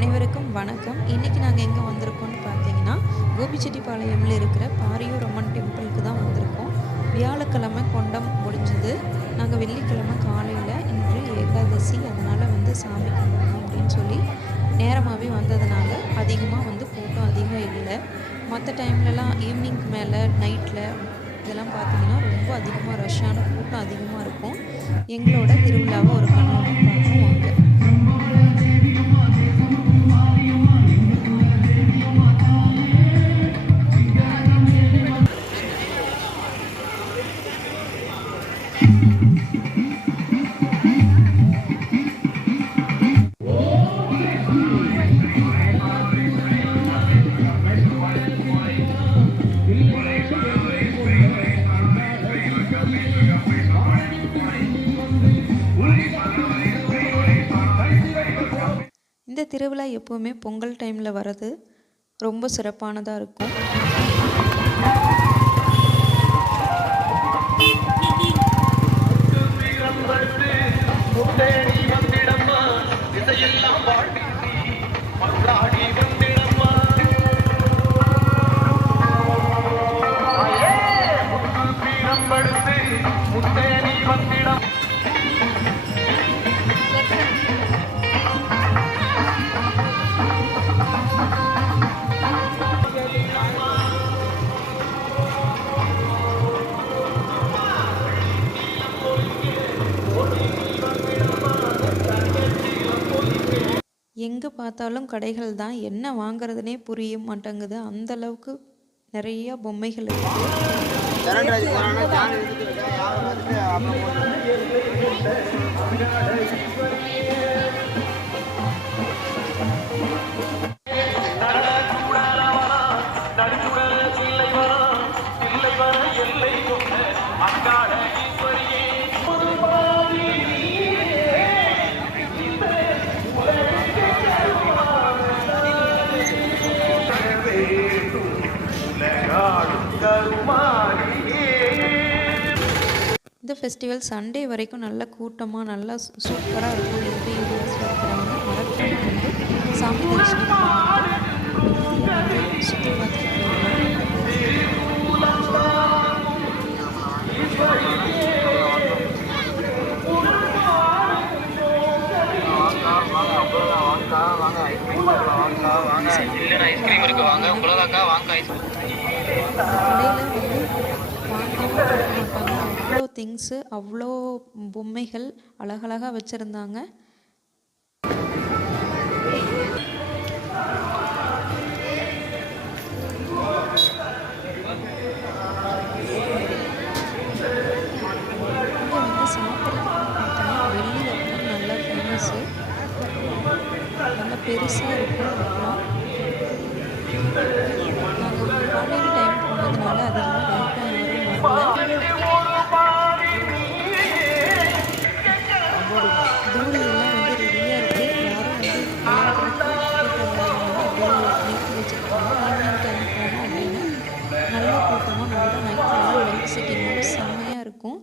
அனைவருக்கும் வணக்கம். இன்றைக்கி நாங்கள் எங்கே வந்திருக்கோம்னு பார்த்தீங்கன்னா, கோபிச்செட்டிப்பாளையமில் இருக்கிற பாரியூர் அம்மன் டெம்பிளுக்கு தான் வந்திருக்கோம். வியாழக்கிழமை கொண்டம் முடிஞ்சது. நாங்கள் வெள்ளிக்கிழமை காலையில் இன்று ஏகாதசி, அதனால் சாமி கும்பிடணும் அப்படின்னு சொல்லி நேரமாகவே வந்ததுனால அதிகமாக கூட்டம் அதிகம் இல்லை. மற்ற டைம்லலாம் ஈவினிங்க்கு மேலே நைட்டில் இதெல்லாம் பார்த்தீங்கன்னா ரொம்ப அதிகமாக ரஷ்ஷான கூட்டம் அதிகமாக இருக்கும். எங்களோட திருவிழாவை ஒரு கண்ணோட்டம் பார்ப்போம் வாங்க. இந்த திருவிழா எப்போவுமே பொங்கல் டைமில் வர்றது ரொம்ப சிறப்பானதாக இருக்கும். எங்கே பார்த்தாலும் கடைகள் தான், என்ன வாங்குறதுனே புரிய மாட்டேங்குது. அந்த அளவுக்கு நிறைய பொம்மைகள் இருக்குது. இந்த ஃபெஸ்டிவல் சண்டே வரைக்கும் நல்ல கூட்டமாக நல்லா சூப்பராக இருக்கும். எங்கள் ஏரியாஸில் இருக்கிறவங்க மறக்காம சாமி தரிசனம் சுற்றி பார்த்துட்டு அவ்வளோ திங்ஸு, அவ்வளோ பொம்மைகள் அழகழகாக வச்சுருந்தாங்க. இங்கே சாப்பிட்றதுக்கு பார்த்தோன்னா வெள்ளி அப்பளம் நல்லா ஃபேமஸ்ஸு, நல்லா பெருசாக இருக்கும் அப்பளம். நாங்கள் காலையில் டைம் போனதுனால அதிகமாக கூட்டம் யாரும் வரல. தூளியெல்லாம் ரெடியாக இருக்குது. யாரும் நிறுத்தி வச்சுருக்காங்க. ஈவினிங் டைம் போனோம் அப்படின்னா நல்ல கூட்டமாக நல்லா நைட்லாம் லைட் செட்டிங்கோடு செம்மையாக இருக்கும்.